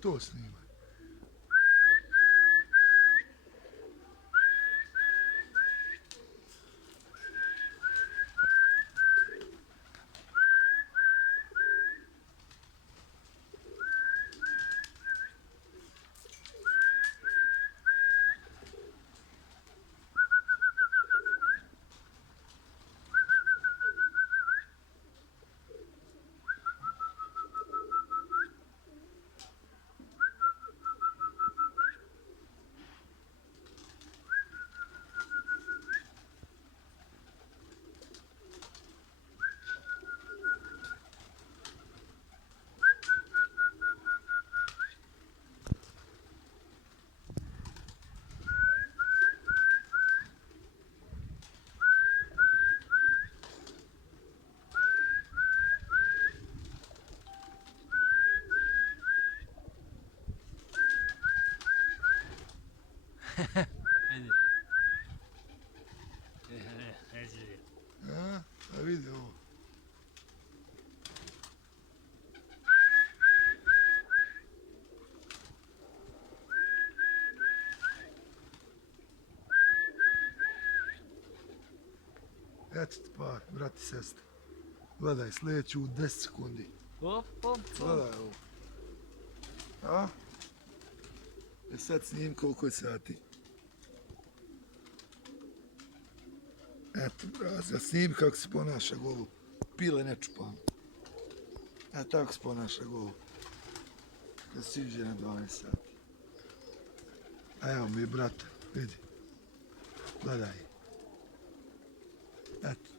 to snimaj. Vidi. Neće vidjeti. A vidi ovo. Eto ti par, brati i sestre. Gledaj, sljedeću u 10 sekundi. Op, op, op. Gledaj ovo. A? Sad snim koliko je sati. Eto, braza, snimi kako se ponaša golub. Pile ne čupam. Tako se ponaša golub. Kad siđe na 12 sati. A evo mi, brate, vidi. Gledaj. Eto.